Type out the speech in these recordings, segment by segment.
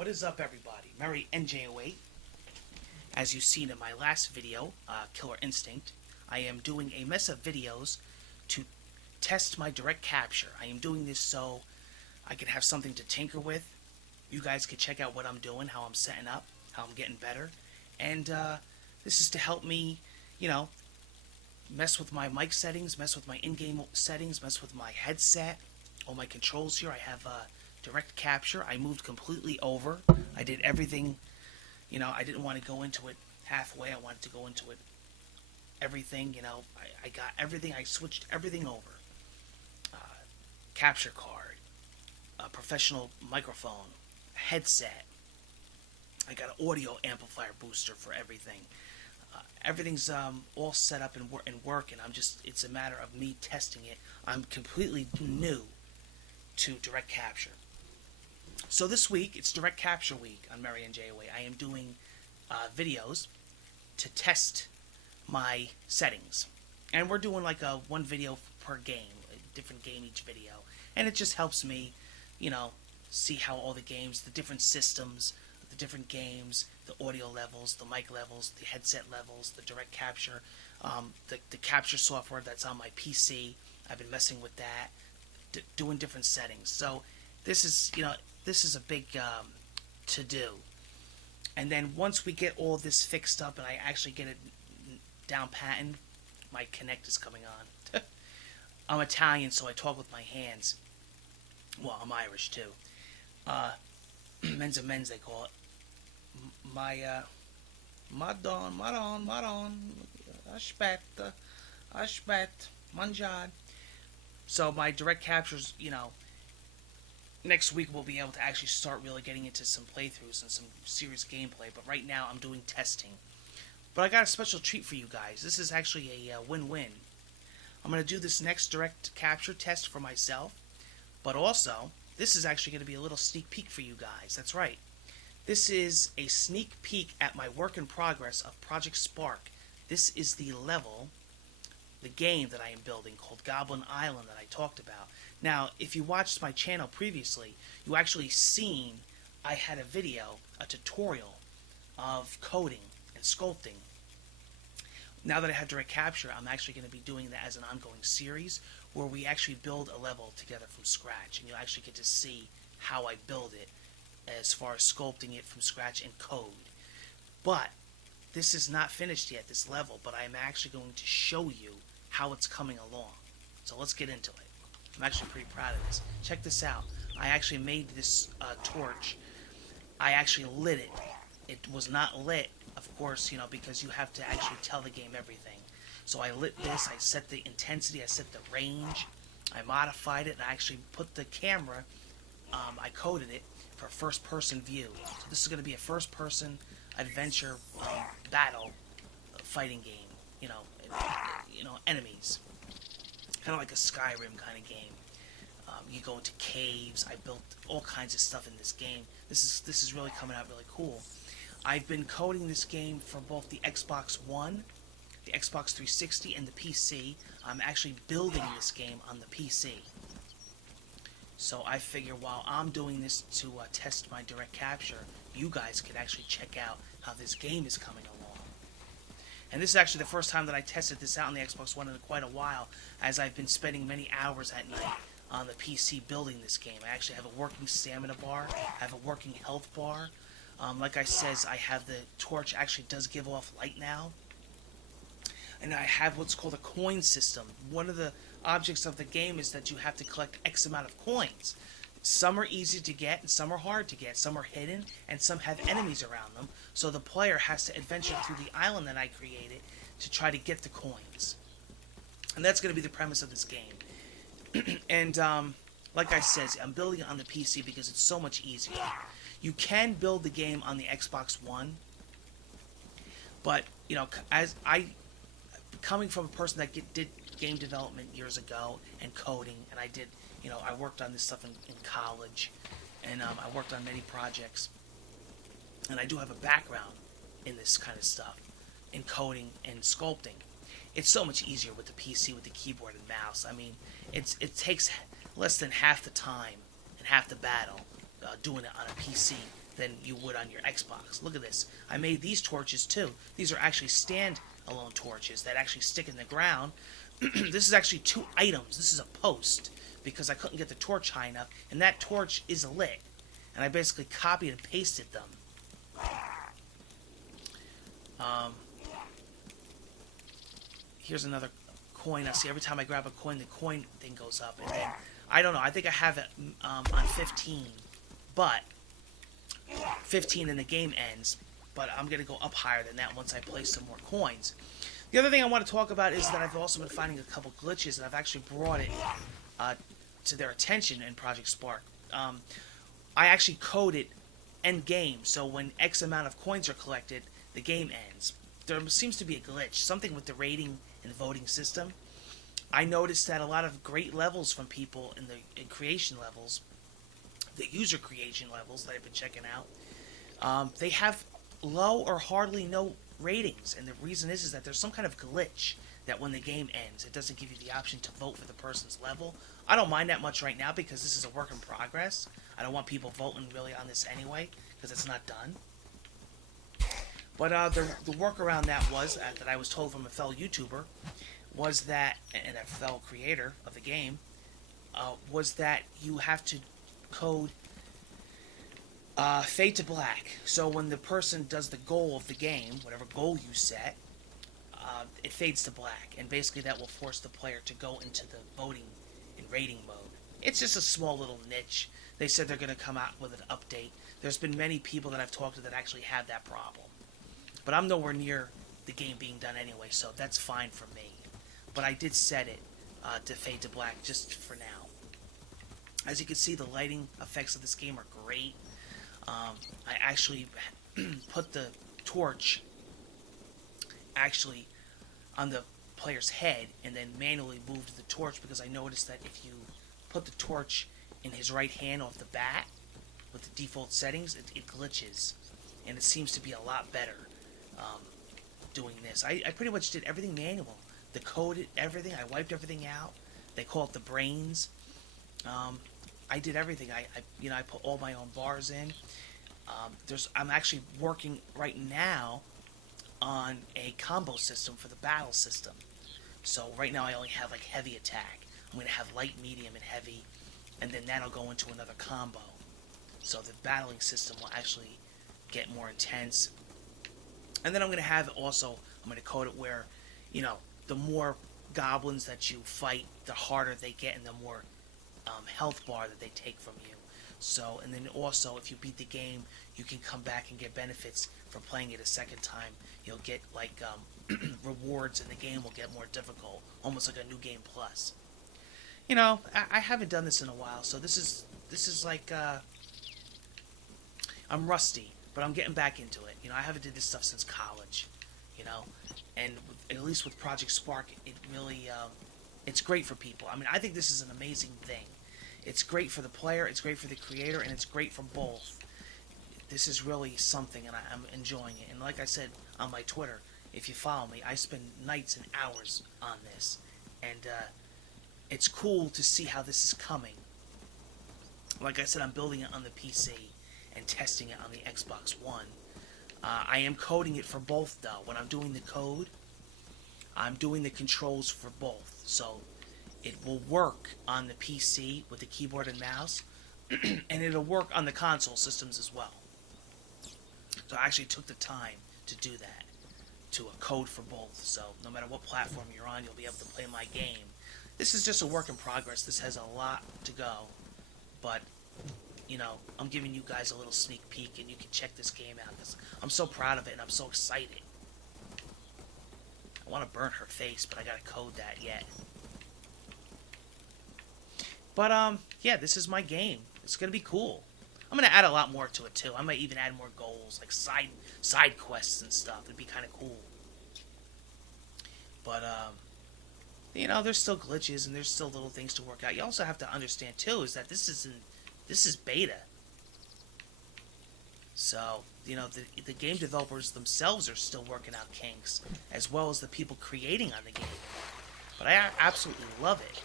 What is up, everybody? Merry NJ08. As you've seen in my last video, Killer Instinct, I am doing a mess of videos to test my direct capture. I am doing this so I can have something to tinker with. You guys can check out what I'm doing, how I'm setting up, how I'm getting better. And this is to help me, mess with my mic settings, mess with my in-game settings, mess with my headset, all my controls here. I have direct capture. I moved completely over. I did everything, I didn't want to go into it halfway. I wanted to go into it everything, I got everything. I switched everything over. Capture card, a professional microphone, headset. I got an audio amplifier booster for everything. Everything's all set up and working. It's a matter of me testing it. I'm completely new to direct capture. So this week, it's direct capture week on Merry and J-Way. I am doing videos to test my settings. And we're doing like one video per game, a different game each video. And it just helps me, see how all the games, the different systems, the different games, the audio levels, the mic levels, the headset levels, the direct capture, the capture software that's on my PC. I've been messing with that, doing different settings. So this is, this is a big to-do. And then once we get all this fixed up and I actually get it down patent, my Connect is coming on. I'm Italian, so I talk with my hands. Well, I'm Irish too. Men's and men's, they call it. Madon, aspetta, mangiare. So my direct captures, next week we'll be able to actually start really getting into some playthroughs and some serious gameplay. But right now I'm doing testing. But I got a special treat for you guys. This is actually a win-win. I'm going to do this next direct capture test for myself. But also, this is actually going to be a little sneak peek for you guys. That's right. This is a sneak peek at my work in progress of Project Spark. This is the level, the game that I am building called Goblin Island that I talked about. Now, if you watched my channel previously, you actually seen I had a video, a tutorial of coding and sculpting. Now that I have direct capture, I'm actually going to be doing that as an ongoing series where we actually build a level together from scratch, and you'll actually get to see how I build it as far as sculpting it from scratch in code. But this is not finished yet, this level, but I'm actually going to show you how it's coming along. So let's get into it. I'm actually pretty proud of this. Check this out. I actually made this torch. I actually lit it. It was not lit, of course, because you have to actually tell the game everything. So I lit this, I set the intensity, I set the range, I modified it, and I actually put the camera, I coded it for a first-person view. So this is going to be a first-person adventure battle fighting game, enemies. Kind of like a Skyrim kind of game. You go into caves. I built all kinds of stuff in this game. This is really coming out really cool. I've been coding this game for both the Xbox One, the Xbox 360, and the PC. I'm actually building this game on the PC. So I figure while I'm doing this to test my direct capture, you guys could actually check out how this game is coming along. And this is actually the first time that I tested this out on the Xbox One in quite a while, as I've been spending many hours at night on the PC building this game. I actually have a working stamina bar, I have a working health bar. Like I says, I have the torch actually does give off light now. And I have what's called a coin system. One of the objects of the game is that you have to collect X amount of coins. Some are easy to get and some are hard to get. Some are hidden and some have enemies around them. So the player has to adventure through the island that I created to try to get the coins. And that's going to be the premise of this game. And like I said, I'm building it on the PC because it's so much easier. You can build the game on the Xbox One. But, as coming from a person that did game development years ago and coding, and I did, I worked on this stuff in college, and I worked on many projects, and I do have a background in this kind of stuff, in coding and sculpting. It's so much easier with the PC, with the keyboard and mouse. I mean, it takes less than half the time and half the battle doing it on a PC than you would on your Xbox. Look at this. I made these torches too. These are actually stand-alone torches that actually stick in the ground. This is actually 2 items. This is a post because I couldn't get the torch high enough, and that torch is lit. And I basically copied and pasted them. Here's another coin. I see every time I grab a coin, the coin thing goes up. And then, I don't know, I think I have it on 15. But 15 and the game ends. But I'm going to go up higher than that once I place some more coins. The other thing I want to talk about is that I've also been finding a couple glitches, and I've actually brought it to their attention in Project Spark. I actually code it end game, so when X amount of coins are collected, the game ends. There seems to be a glitch, something with the rating and voting system. I noticed that a lot of great levels from people in creation levels, the user creation levels that I've been checking out, they have low or hardly no ratings, and the reason is that there's some kind of glitch that when the game ends, it doesn't give you the option to vote for the person's level. I don't mind that much right now because this is a work in progress. I don't want people voting really on this anyway because it's not done. But the workaround that was that I was told from a fellow YouTuber was that, and a fellow creator of the game, was that you have to code fade to black. So when the person does the goal of the game, whatever goal you set, it fades to black, and basically that will force the player to go into the voting and rating mode. It's just a small little niche. They said they're going to come out with an update. There's been many people that I've talked to that actually have that problem. But I'm nowhere near the game being done anyway, so that's fine for me. But I did set it to fade to black just for now. As you can see, the lighting effects of this game are great. I actually put the torch actually on the player's head and then manually moved the torch because I noticed that if you put the torch in his right hand off the bat with the default settings, it glitches, and it seems to be a lot better doing this. I pretty much did everything manual. The code, everything. I wiped everything out. They call it the brains. I did everything. I put all my own bars in. I'm actually working right now on a combo system for the battle system. So right now I only have like heavy attack. I'm going to have light, medium, and heavy, and then that'll go into another combo. So the battling system will actually get more intense. And then I'm going to have also, I'm going to code it where, the more goblins that you fight, the harder they get and the more health bar that they take from you. So, and then also, if you beat the game, you can come back and get benefits for playing it a second time. You'll get, like, rewards, and the game will get more difficult, almost like a new game plus. I haven't done this in a while, so this is like, I'm rusty, but I'm getting back into it. I haven't did this stuff since college, and at least with Project Spark, it really, it's great for people. I mean, I think this is an amazing thing. It's great for the player, it's great for the creator, and it's great for both. This is really something, and I'm enjoying it. And like I said on my Twitter, if you follow me, I spend nights and hours on this. And it's cool to see how this is coming. Like I said, I'm building it on the PC and testing it on the Xbox One. I am coding it for both, though. When I'm doing the code, I'm doing the controls for both. So it will work on the PC with the keyboard and mouse, and it'll work on the console systems as well. So I actually took the time to do that, to a code for both. So no matter what platform you're on, you'll be able to play my game. This is just a work in progress. This has a lot to go, but I'm giving you guys a little sneak peek, and you can check this game out. I'm so proud of it, and I'm so excited. I want to burn her face, but I gotta code that yet. But, yeah, this is my game. It's going to be cool. I'm going to add a lot more to it, too. I might even add more goals, like side quests and stuff. It'd be kind of cool. But, there's still glitches, and there's still little things to work out. You also have to understand, too, is that this is beta. So, the game developers themselves are still working out kinks, as well as the people creating on the game. But I absolutely love it.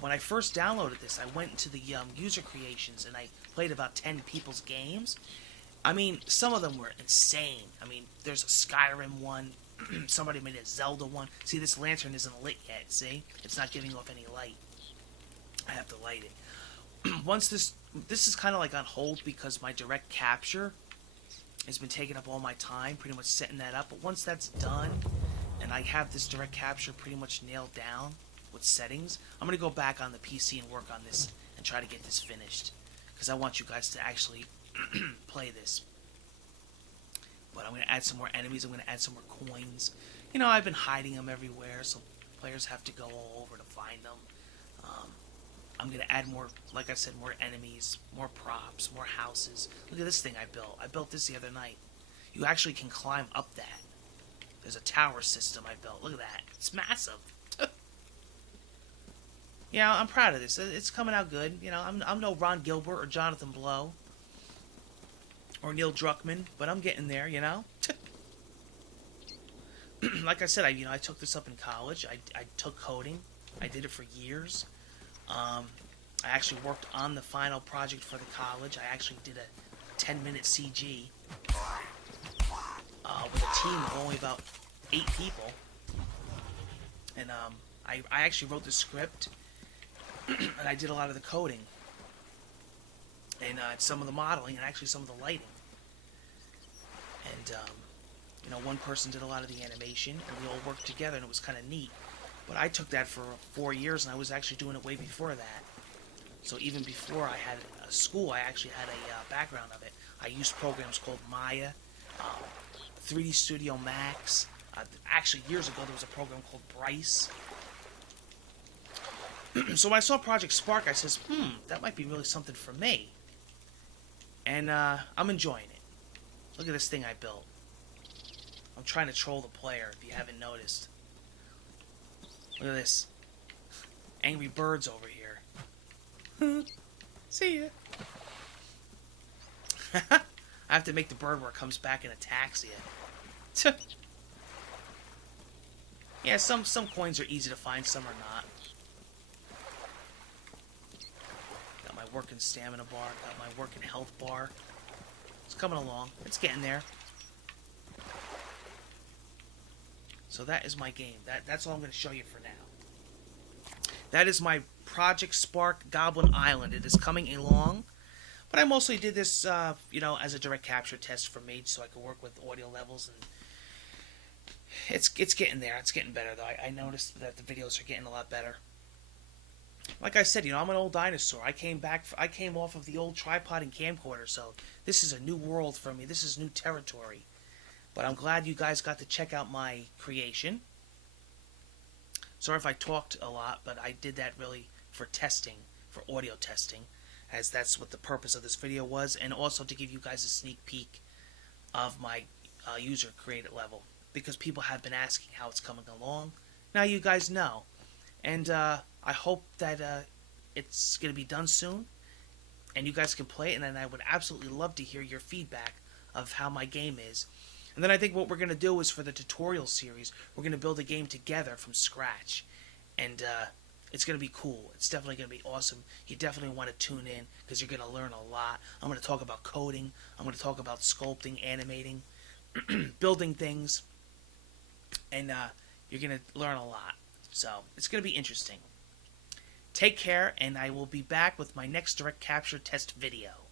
When I first downloaded this, I went into the user creations and I played about 10 people's games. I mean, some of them were insane. I mean, there's a Skyrim one. Somebody made a Zelda one. See, this lantern isn't lit yet, see? It's not giving off any light. I have to light it. Once this is kind of like on hold because my direct capture has been taking up all my time, pretty much setting that up. But once that's done, and I have this direct capture pretty much nailed down with settings, I'm going to go back on the PC and work on this and try to get this finished. Because I want you guys to actually play this. But I'm going to add some more enemies. I'm going to add some more coins. You know, I've been hiding them everywhere, so players have to go all over to find them. I'm going to add more, like I said, more enemies, more props, more houses. Look at this thing I built. I built this the other night. You actually can climb up that. There's a tower system I built. Look at that. It's massive. Yeah, I'm proud of this. It's coming out good. You know, I'm no Ron Gilbert or Jonathan Blow or Neil Druckmann, but I'm getting there, you know? Like I said, I took this up in college. I took coding. I did it for years. I actually worked on the final project for the college. I actually did a 10-minute CG with a team of only about 8 people. And I actually wrote the script, and I did a lot of the coding, and some of the modeling, and actually some of the lighting. And, one person did a lot of the animation, and we all worked together, and it was kind of neat. But I took that for 4 years, and I was actually doing it way before that. So even before I had a school, I actually had a background of it. I used programs called Maya, 3D Studio Max. Actually, years ago, there was a program called Bryce. So when I saw Project Spark, I says, that might be really something for me. And I'm enjoying it. Look at this thing I built. I'm trying to troll the player, if you haven't noticed. Look at this. Angry birds over here. See ya. I have to make the bird where it comes back and attacks you. Yeah, some coins are easy to find, some are not. Got my working stamina bar, got my working health bar. It's coming along. It's getting there. So that is my game. That's all I'm going to show you for now. That is my Project Spark Goblin Island. It is coming along. But I mostly did this, as a direct capture test for me, so I could work with audio levels. And it's getting there. It's getting better, though. I noticed that the videos are getting a lot better. Like I said, I'm an old dinosaur. I came off of the old tripod and camcorder, so this is a new world for me. This is new territory. But I'm glad you guys got to check out my creation. Sorry if I talked a lot, but I did that really for testing, for audio testing, as that's what the purpose of this video was, and also to give you guys a sneak peek of my user created level, because people have been asking how it's coming along. Now you guys know. And I hope that it's going to be done soon, and you guys can play it, and then I would absolutely love to hear your feedback of how my game is. And then I think what we're going to do is for the tutorial series, we're going to build a game together from scratch. And it's going to be cool. It's definitely going to be awesome. You definitely want to tune in because you're going to learn a lot. I'm going to talk about coding. I'm going to talk about sculpting, animating, building things. And you're going to learn a lot. So it's going to be interesting. Take care, and I will be back with my next direct capture test video.